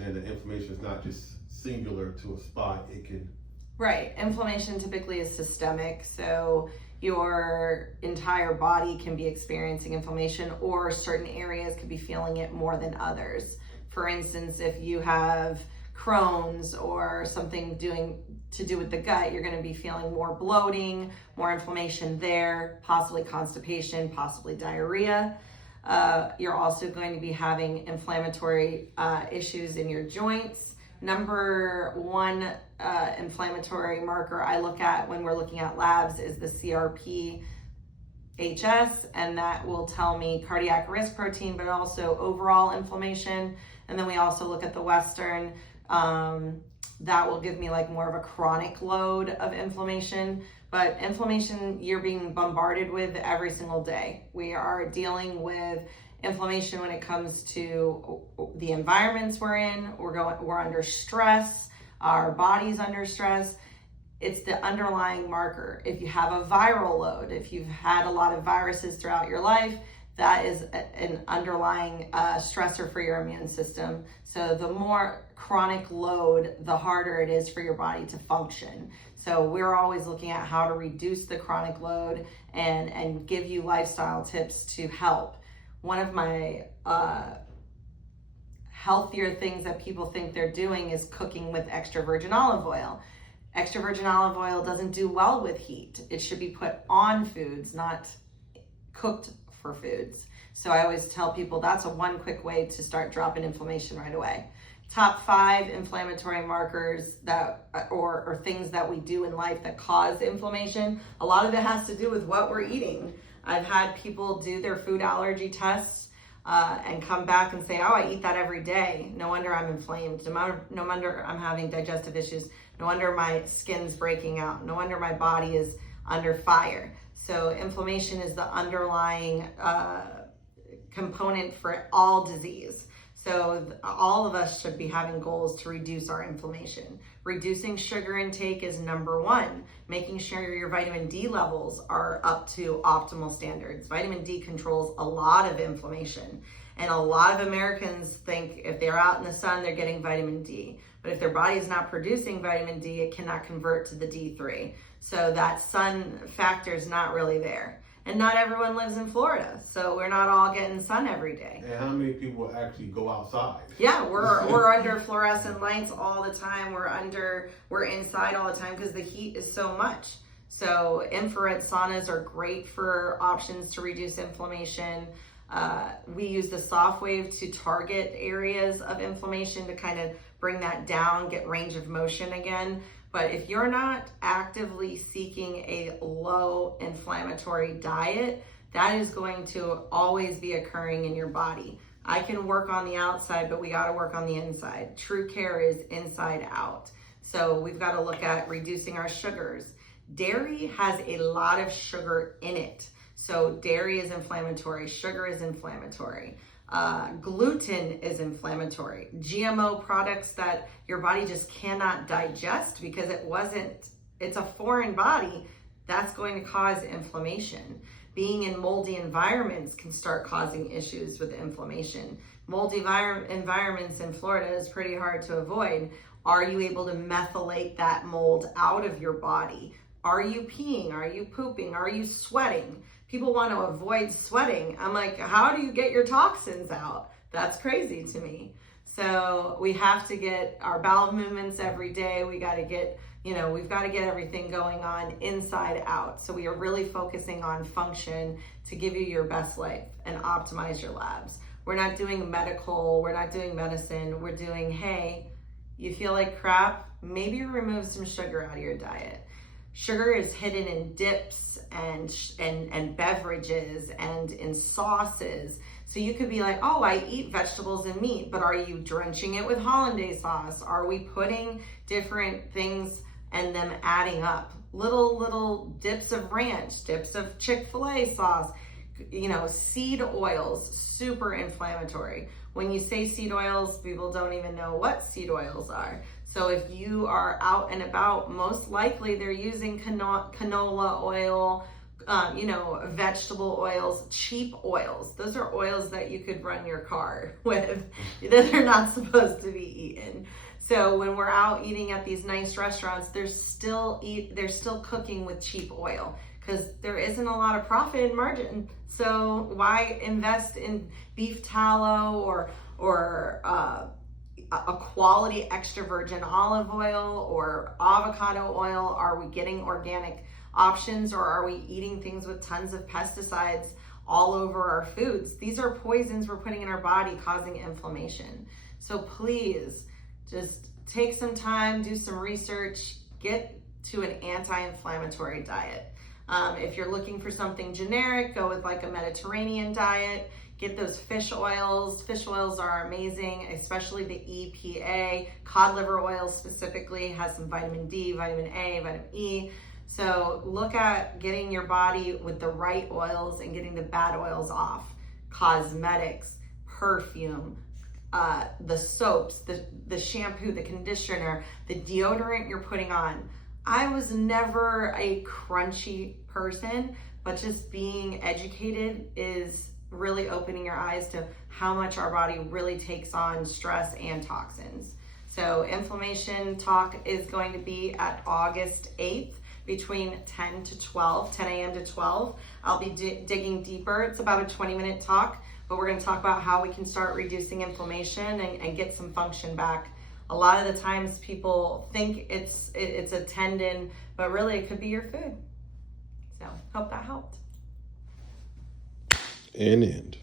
understand that inflammation is not just singular to a spot. It can. Right. Inflammation typically is systemic. So your entire body can be experiencing inflammation, or certain areas could be feeling it more than others. For instance, if you have Crohn's or something to do with the gut, you're going to be feeling more bloating, more inflammation there, possibly constipation, possibly diarrhea. You're also going to be having inflammatory issues in your joints. Number one inflammatory marker I look at when we're looking at labs is the CRP HS, and that will tell me cardiac risk protein, but also overall inflammation. And then we also look at the Western. That will give me like more of a chronic load of inflammation. But inflammation, you're being bombarded with every single day. We are dealing with inflammation when it comes to the environments we're in. We're under stress. Our body's under stress. It's the underlying marker. If you have a viral load, if you've had a lot of viruses throughout your life, that is an underlying stressor for your immune system. So the more chronic load, the harder it is for your body to function. So we're always looking at how to reduce the chronic load and give you lifestyle tips to help. One of my healthier things that people think they're doing is cooking with extra virgin olive oil. Extra virgin olive oil doesn't do well with heat. It should be put on foods, not cooked for foods. So I always tell people that's one quick way to start dropping inflammation right away. Top 5 inflammatory markers that or things that we do in life that cause inflammation. A lot of it has to do with what we're eating. I've had people do their food allergy tests and come back and say, oh, I eat that every day. No wonder I'm inflamed. No wonder I'm having digestive issues. No wonder my skin's breaking out. No wonder my body is under fire. So inflammation is the underlying component for all disease. So all of us should be having goals to reduce our inflammation. Reducing sugar intake is number 1. Making sure your vitamin D levels are up to optimal standards. Vitamin D controls a lot of inflammation. And a lot of Americans think if they're out in the sun, they're getting vitamin D. But if their body is not producing vitamin D, it cannot convert to the D3. So that sun factor is not really there. And not everyone lives in Florida, so we're not all getting sun every day. And how many people actually go outside? Yeah, we're under fluorescent lights all the time. We're inside all the time because the heat is so much. So infrared saunas are great for options to reduce inflammation. We use the soft wave to target areas of inflammation to kind of bring that down, get range of motion again. But if you're not actively seeking a low inflammatory diet, that is going to always be occurring in your body. I can work on the outside, but we got to work on the inside. True care is inside out. So we've got to look at reducing our sugars. Dairy has a lot of sugar in it. So dairy is inflammatory, sugar is inflammatory. Gluten is inflammatory. GMO products that your body just cannot digest because it's a foreign body, that's going to cause inflammation. Being in moldy environments can start causing issues with inflammation. Moldy environments in Florida is pretty hard to avoid. Are you able to methylate that mold out of your body? Are you peeing? Are you pooping? Are you sweating? People want to avoid sweating. I'm like, how do you get your toxins out? That's crazy to me. So we have to get our bowel movements every day. We've got to get everything going on inside out. So we are really focusing on function to give you your best life and optimize your labs. We're not doing medical, we're not doing medicine. We're doing, hey, you feel like crap? Maybe remove some sugar out of your diet. Sugar is hidden in dips and beverages and in sauces. So you could be like, oh, I eat vegetables and meat, but are you drenching it with hollandaise sauce? Are we putting different things and them adding up? Little dips of ranch, dips of Chick-fil-A sauce, seed oils, super inflammatory. When you say seed oils, people don't even know what seed oils are. So if you are out and about, most likely they're using canola oil, vegetable oils, cheap oils. Those are oils that you could run your car with that are not supposed to be eaten. So when we're out eating at these nice restaurants, they're still cooking with cheap oil because there isn't a lot of profit and margin. So why invest in beef tallow or a quality extra virgin olive oil or avocado oil? Are we getting organic options, or are we eating things with tons of pesticides all over our foods? These are poisons we're putting in our body causing inflammation. So please just take some time, do some research, get to an anti-inflammatory diet. If you're looking for something generic, go with like a Mediterranean diet. Get those fish oils. Fish oils are amazing, especially the EPA. Cod liver oil specifically has some vitamin D, vitamin A, vitamin E. So look at getting your body with the right oils and getting the bad oils off. Cosmetics, perfume, the soaps, the shampoo, the conditioner, the deodorant you're putting on. I was never a crunchy person, but just being educated is really opening your eyes to how much our body really takes on stress and toxins. So inflammation talk is going to be at August 8th between 10 a.m. to 12. I'll be digging deeper. It's about a 20-minute talk, but we're going to talk about how we can start reducing inflammation and get some function back. A lot of the times people think it's a tendon, but really it could be your food. So hope that helped. And end.